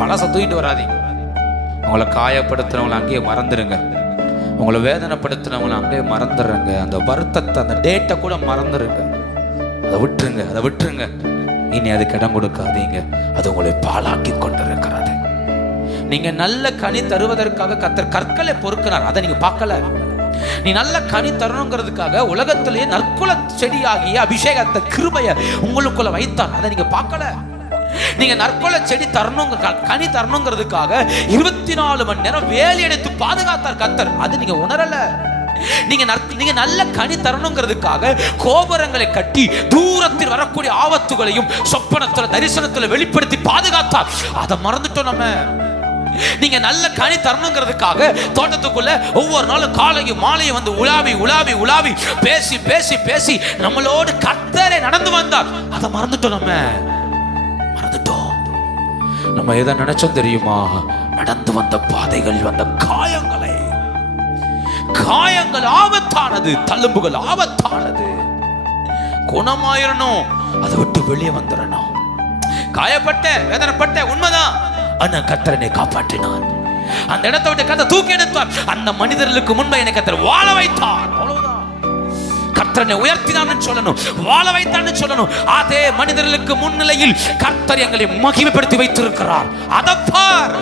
பழச தூக்கிட்டு வராதீங்க. உங்களை காயப்படுத்துறவங்களை அங்கேயே மறந்துடுங்க. உங்களை வேதனைப்படுத்துறவங்களை அங்கேயே மறந்துடுங்க. அந்த வருத்தத்தை, அந்த டேட்டை கூட மறந்துடுங்க. அதை விட்டுருங்க, அதை விட்டுருங்க. இனி அதுக்கு இடம் கொடுக்காதீங்க. அது உங்களை பாழாக்கி கொண்டிருக்கிறது. நீங்க நல்ல கனி தருவதற்காக கர்த்தர் கற்களை பொறுக்கிறார், அதை நீங்க பார்க்கல. நீ நல்ல கனி தரணுங்கிறதுக்காக உலகத்திலேயே நற்குல செடியாகிய அபிஷேகத்தை, கிருபையை உங்களுக்குள்ள வைத்தார், அதை நீங்க பார்க்கல. நீங்க நற்குல செடி தரணும், கனி தரணுங்கிறதுக்காக 24 மணி நேரம் வேலி எடுத்து பாதுகாத்தார் கர்த்தர், அது நீங்க உணரல. நீங்க நல்ல கனி தரணுங்கிறதுக்காக கோபுரங்களை கட்டி தூரத்தில் வரக்கூடிய ஆபத்துகளையும் சொப்பனத்துல, தரிசனத்துல வெளிப்படுத்தி பாதுகாத்தார், அதை மறந்துட்டோம் நம்ம. நீங்க நல்ல கனி தரணுங்கிறதுக்காக தோட்டத்துக்குள்ள ஒவ்வொரு நாளும் காலையும் மாலையும் வந்து உலாவி உலாவி உலாவி பேசி பேசி பேசி நம்மளோடு கர்த்தரே நடந்து வந்தார், அதை மறந்துட்டோம் நம்ம. மறந்துட்டோம். நம்ம எதை நினைச்சோம் தெரியுமா? நடந்து வந்த பாதைகள், வந்த காயங்கள் ஆபத்தானது, தழும்புகள் ஆபத்தானது. குணமாயிரணும், அதை விட்டு வெளியே வந்துடணும். காயப்பட்ட, வேதனைப்பட்ட, உண்மைதான். ஆனா கர்த்தர் என்னை காப்பாற்றினார். அந்த இடத்தை விட்டு கர்த்தர் தூக்கி எடுத்தார். அந்த மனிதர்களுக்கு முன்பே என்னை கர்த்தர் வாழ வைத்தார். அவ்வளவுதான். கர்த்தர் என்னை உயர்த்தினான்னு சொல்லணும், வாழ வைத்தான்னு சொல்லணும். அதே மனிதர்களுக்கு முன்னிலையில் கர்த்தர் எங்களை மகிமைப்படுத்தி வைத்திருக்கிறார். அதை பார்.